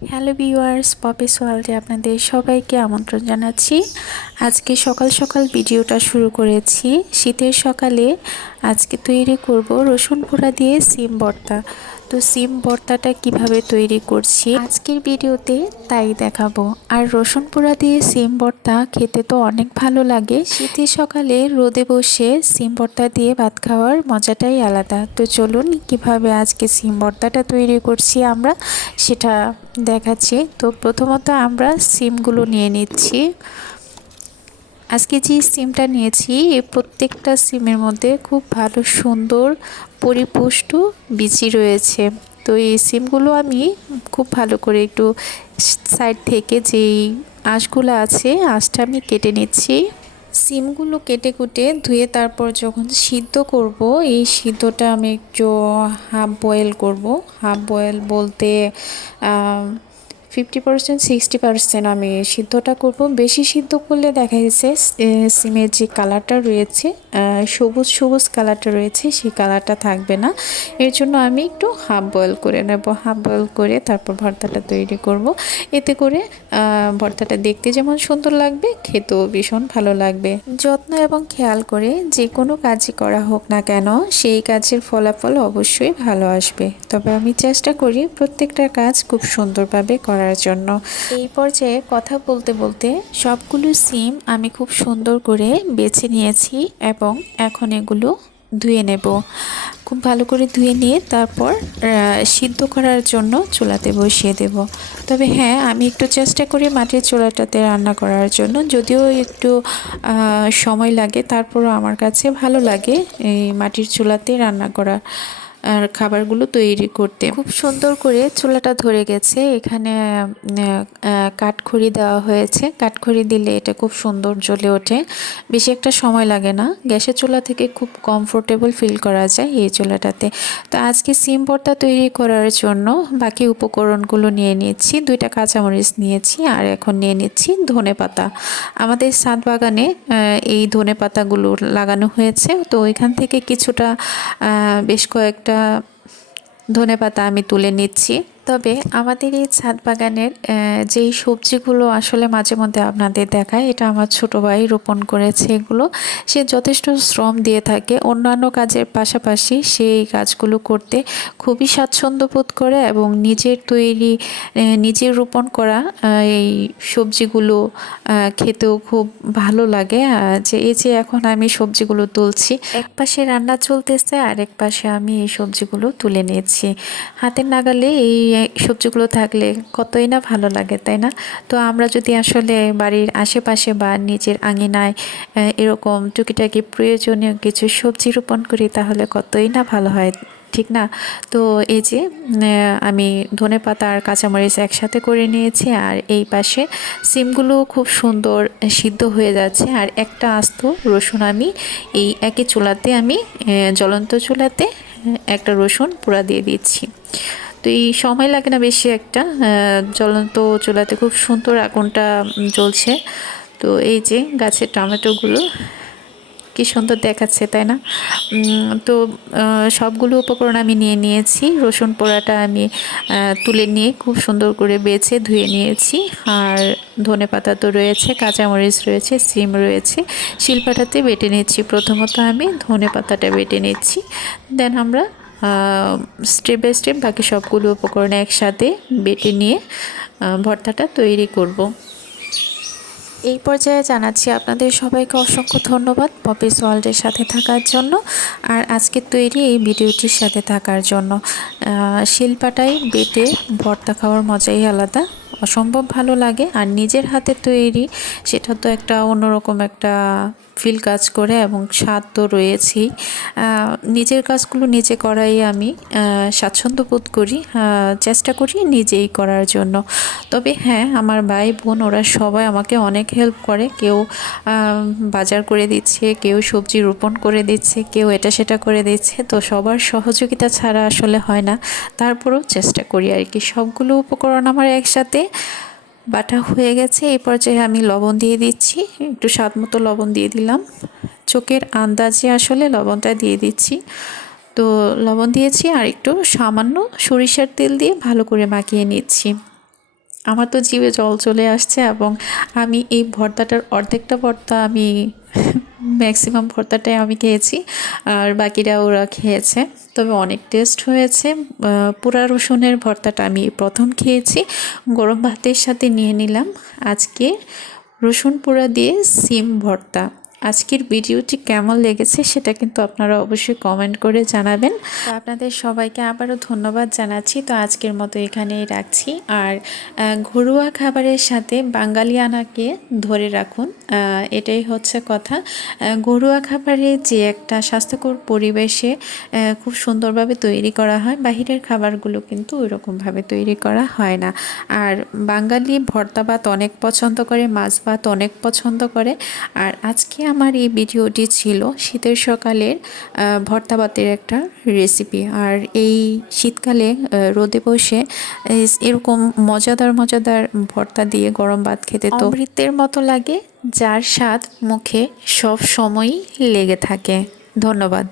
Hello viewers Poppy's ওয়ার্ল্ডে আপনাদের সবাইকে আমন্ত্রণ জানাচ্ছি। আজকে সকাল সকাল ভিডিওটা শুরু করেছি। শীতের সকালে আজকে তৈরি করব রসুন পোড়া দিয়ে সিম ভর্তা। তো সিম ভর্তাটা কীভাবে তৈরি করছি আজকের ভিডিওতে তাই দেখাবো। আর রসুন পোড়া দিয়ে সিম ভর্তা খেতে তো অনেক ভালো লাগে। শীতের সকালে রোদে বসে সিম ভর্তা দিয়ে ভাত খাওয়ার মজাটাই আলাদা। তো চলুন কীভাবে আজকে সিম ভর্তাটা তৈরি করছি আমরা সেটা দেখাচ্ছি। তো প্রথমত আমরা সিমগুলো নিয়ে নিচ্ছি। আজকে যে সিমটা নিয়েছি এই প্রত্যেকটা সিমের মধ্যে খুব ভালো, সুন্দর, পরিপুষ্ট বিচি রয়েছে। তো এই সিমগুলো আমি খুব ভালো করে একটু সাইড থেকে যেই আঁশগুলো আছে, আঁশটা আমি কেটে নিচ্ছি। সিমগুলো কেটে কুটে ধুয়ে তারপর যখন সিদ্ধ করব, এই সিদ্ধটা আমি একটু হাফ বয়েল করব। হাফ বয়েল বলতে ফিফটি পার্সেন্ট সিক্সটি পার্সেন্ট আমি সিদ্ধটা করব। বেশি সিদ্ধ করলে দেখা গেছে সিমের যে কালারটা রয়েছে সবুজ সবুজ কালারটা রয়েছে, সেই কালারটা থাকবে না। এর জন্য আমি একটু হাফ বয়েল করে নেব। হাফ বয়েল করে তারপর ভর্তাটা তৈরি করব। এতে করে ভর্তাটা দেখতে যেমন সুন্দর লাগবে, খেতেও ভীষণ ভালো লাগবে। যত্ন এবং খেয়াল করে যে কোনো কাজই করা হোক না কেন, সেই কাজের ফলাফল অবশ্যই ভালো আসবে। তবে আমি চেষ্টা করি প্রত্যেকটা কাজ খুব সুন্দরভাবে করার। করার জন্য। এই পর্যায়ে কথা বলতে বলতে সবগুলো সিম আমি খুব সুন্দর করে বেছে নিয়েছি এবং এখন এগুলো ধুয়ে নেব। খুব ভালো করে ধুয়ে নিয়ে তারপর সিদ্ধ করার জন্য চুলাতে বসিয়ে দেব। তবে হ্যাঁ আমি একটু চেষ্টা করি মাটির চুলাটাতে রান্না করার জন্য। যদিও একটু সময় লাগে, তারপরও আমার কাছে ভালো লাগে এই মাটির চুলাতে রান্না করা। আর খাবারগুলো তৈরি করতে। খুব সুন্দর করে চুলাটা ধরে গেছে। এখানে কাঠখড়ি দেওয়া হয়েছে। কাঠখড়ি দিলে এটা খুব সুন্দর জ্বলে ওঠে। বেশি একটা সময় লাগে না। গ্যাসের চুলা থেকে খুব কমফোর্টেবল ফিল করা যায় এই চুলাটাতে। তো আজকে সিম ভর্তা তৈরি করার জন্য বাকি উপকরণগুলো নিয়ে নিয়েছি দুইটা কাঁচামরিচ নিয়েছি আর এখন নিয়ে নিচ্ছি ধনে পাতা। আমাদের সাত বাগানে এই ধনে পাতাগুলো লাগানো হয়েছে। তো ওইখান থেকে কিছুটা বেশ কয়েকটা ধনে পাতা আমি তুলে নিচ্ছি। তবে আমাদের এই ছাদ বাগানের যেই সবজিগুলো আসলে মাঝে মধ্যে আপনাদের দেখায়, এটা আমার ছোট ভাই রোপণ করেছে এগুলো। সে যথেষ্ট শ্রম দিয়ে থাকে। অন্যান্য কাজের পাশাপাশি সে এই কাজগুলো করতে খুবই স্বাচ্ছন্দ্য বোধ করে এবং নিজের তৈরি নিজের রোপণ করা এই সবজিগুলো খেতেও খুব ভালো লাগে। যে এই যে এখন আমি সবজিগুলো তুলছি, এক পাশে রান্না চলতেছে আর এক পাশে আমি এই সবজিগুলো তুলে নিয়েছি হাতের নাগালে এই সবজিগুলো থাকলে কতই না ভালো লাগে, তাই না? তো আমরা যদি আসলে বাড়ির আশেপাশে বা নিজের আঙিনায় এরকম টুকিটাকি প্রয়োজনীয় কিছু সবজি রোপণ করি, তাহলে কতই না ভালো হয়, ঠিক না? তো এই যে আমি ধনে পাতা আর কাঁচামরিচ একসাথে করে নিয়েছি, আর এই পাশে সিমগুলো খুব সুন্দর সিদ্ধ হয়ে যাচ্ছে, আর একটা আস্ত রসুন আমি এই একই চুলাতে আমি জ্বলন্ত চুলাতে একটা রসুন পোড়া দিয়ে দিচ্ছি। তো এই সময় লাগে না বেশি একটা জ্বলন্ত চুলাতে খুব সুন্দর আগুনটা জ্বলছে। তো এই যে গাছের টমেটোগুলো, কি সুন্দর দেখাচ্ছে, তাই না? তো সবগুলো উপকরণ আমি নিয়ে নিয়েছি। রসুন পোড়াটা আমি তুলে নিয়ে খুব সুন্দর করে বেছে ধুয়ে নিয়েছি। আর ধনে পাতা তো রয়েছে, কাঁচামরিচ রয়েছে, সিম রয়েছে। শিলপাটাতে বেটে নিচ্ছি। প্রথমত আমি ধনে পাতাটা বেটে নিচ্ছি। দেন আমরা স্টেপ বাই স্টেপ বাকি সবগুলো উপকরণ একসাথে বেটে নিয়ে ভর্তাটা তৈরি করব। এই পর্যায়ে জানাচ্ছি আপনাদের সবাইকে অসংখ্য ধন্যবাদ পপিস ওয়ার্ল্ডের সাথে থাকার জন্য আর আজকে তৈরি এই ভিডিওটির সাথে থাকার জন্য শিল্পাটাই বেটে ভর্তা খাওয়ার মজাই আলাদা, অসম্ভব ভালো লাগে আর নিজের হাতে তৈরি সেটা তো একটা অন্যরকম একটা ফিল কাজ করে এবং স্বাদ তো রয়েছেই নিজের কাজগুলো নিজে করাই আমি স্বাচ্ছন্দ্য বোধ করি চেষ্টা করি নিজেই করার জন্য। তবে হ্যাঁ আমার ভাই বোন, ওরা সবাই আমাকে অনেক হেল্প করে। কেউ বাজার করে দিচ্ছে, কেউ সবজি রোপণ করে দিচ্ছে, কেউ এটা সেটা করে দিচ্ছে। তো সবার সহযোগিতা ছাড়া আসলে হয় না। তারপরেও চেষ্টা করি আর কি। সবগুলো উপকরণ আমার একসাথে বাটা হয়ে গেছে। এই পর্যায়ে আমি লবণ দিয়ে দিচ্ছি। একটু স্বাদ মতো লবণ দিয়ে দিলাম। চোখের আন্দাজে আসলে লবণটা দিয়ে দিচ্ছি। তো লবণ দিয়েছি আর একটু সামান্য সরিষার তেল দিয়ে ভালো করে মাখিয়ে নিচ্ছি। আমার তো জিভে জল চলে আসছে এবং আমি এই ভর্তাটার অর্ধেকটা ভর্তা আমি ম্যাক্সিমাম ভর্তাটাই আমি খেয়েছি, আর বাকিরা ওরা খেয়েছে। তবে অনেক টেস্ট হয়েছে। পুরা রসুনের ভর্তাটা আমি প্রথম খেয়েছি। গরম ভাতের সাথে নিয়ে নিলাম আজকে রসুন পোড়া দিয়ে সিম ভর্তা। আজকের ভিডিওটি কেমন লেগেছে সেটা কিন্তু আপনারা অবশ্যই কমেন্ট করে জানাবেন। আপনাদের সবাইকে আবারও ধন্যবাদ জানাচ্ছি। তো আজকের মতো এখানেই রাখছি। আর ঘরোয়া খাবারের সাথে বাঙালিয়ানাকে ধরে রাখুন। এটাই হচ্ছে কথা। ঘরোয়া খাবারে যে একটা স্বাস্থ্যকর পরিবেশে খুব সুন্দরভাবে তৈরি করা হয়, বাহিরের খাবারগুলো কিন্তু ওই রকমভাবে তৈরি করা হয় না। আর বাঙালি ভর্তা ভাত অনেক পছন্দ করে মাছ ভাত অনেক পছন্দ করে। আর আজকে আমার এই ভিডিওটি ছিল শীতের সকালের ভর্তাবাতের একটা রেসিপি আর এই শীতকালে রোদে বসে এরকম মজাদার মজাদার ভর্তা দিয়ে গরম ভাত খেতে তো অমৃতের মতো লাগে, যার স্বাদ মুখে সব সময়ই লেগে থাকে। ধন্যবাদ।